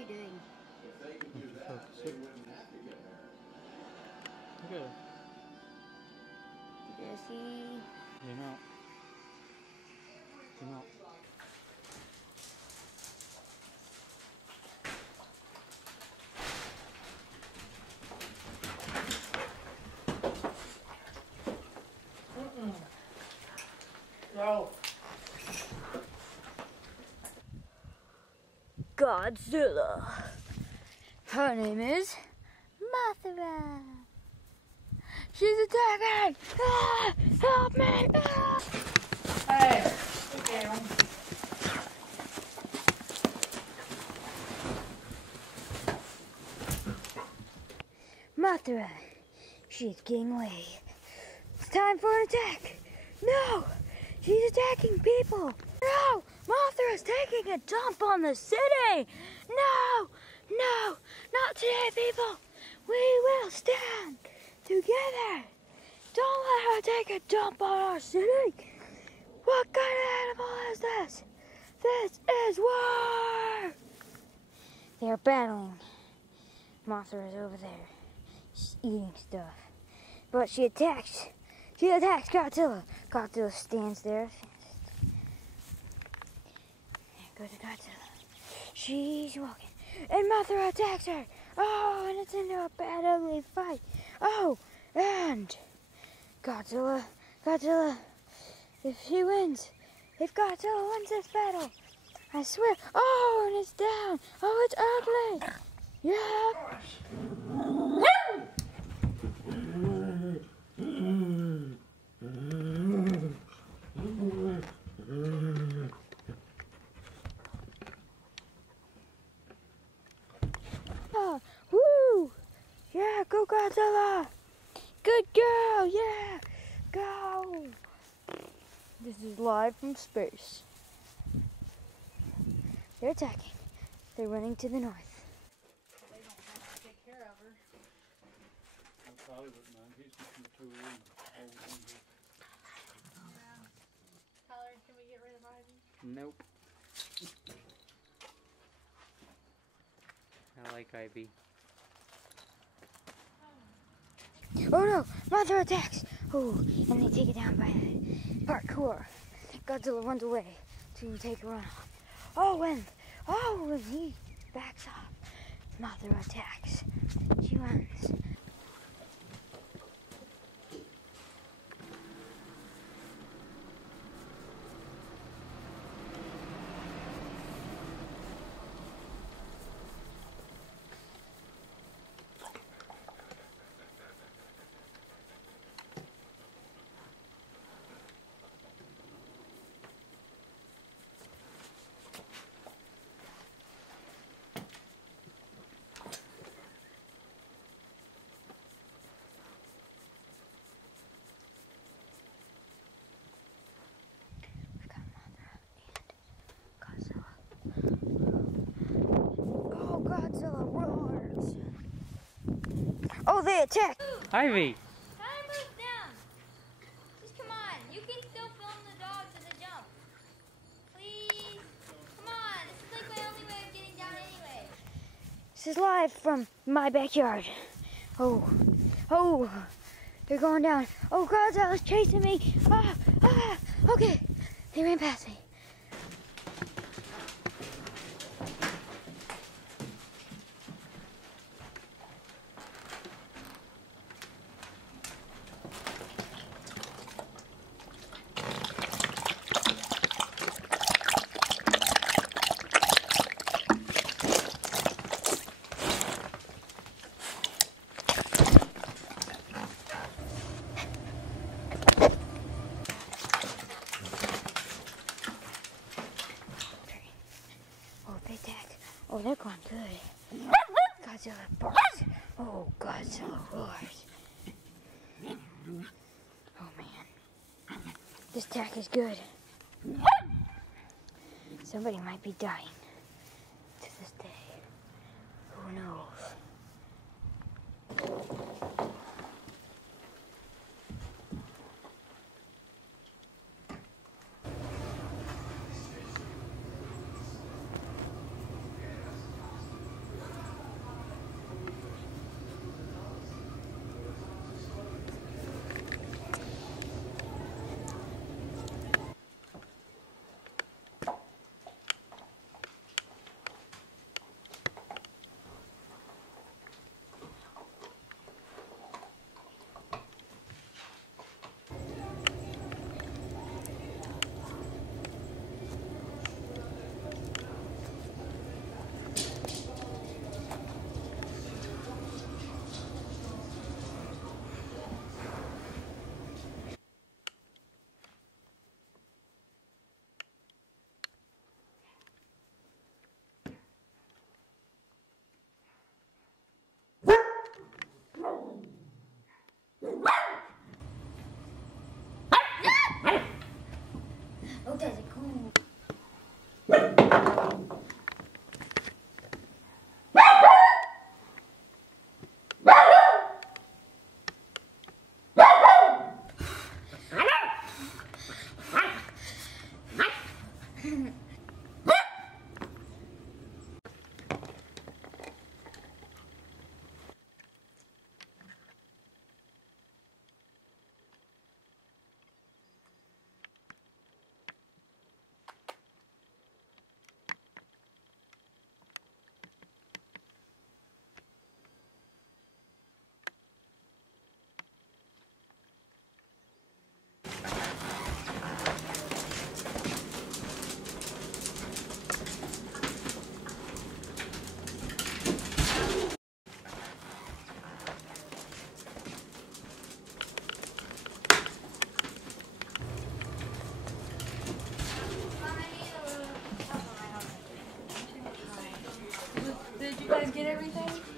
you doing? If they could do that, they wouldn't have to get married. Look at her. Jesse. You're not. You're not. No. Godzilla. Her name is Mothra. She's attacking! Ah, help me! Ah. Hey, okay. Mothra. She's getting away. It's time for an attack. No! She's attacking people. No! Mothra's taking a dump on the city. No! No! Not today, people. We will stand together. Don't let her take a dump on our city. What kind of animal is this? This is war. They're battling. Mothra is over there. She's eating stuff. But she attacks. She attacks Godzilla. Godzilla stands there. There goes Godzilla. She's walking. And Mothra attacks her. Oh, and it's into a bad, ugly fight. Oh, and Godzilla, if she wins, if Godzilla wins this battle, I swear. Oh, and it's down. Oh, it's ugly. Yeah. Woo! Yeah, go Godzilla! Good girl, yeah! Go! This is live from space. They're attacking. They're running to the north. They don't have to take care of her. That's out of it, man. He's looking too old. Tyler, can we get rid of Ivy? Nope. I like Ivy. Oh no! Mothra attacks! Oh, and they take it down by parkour. Godzilla runs away to take a run off. Oh, and he backs off. Mothra attacks. She runs. Godzilla roars. Oh, they attack. Ivy! Tyler, move down. Just come on. You can still film the dogs as a jump. Please. Come on. This is like my only way of getting down anyway. This is live from my backyard. Oh. They're going down. Oh, Godzilla's chasing me. Okay. They ran past me. Oh, they're going good. Godzilla barks. Oh, Godzilla roars. Oh, man. This attack is good. Somebody might be dying to this day. Who knows? guys get everything?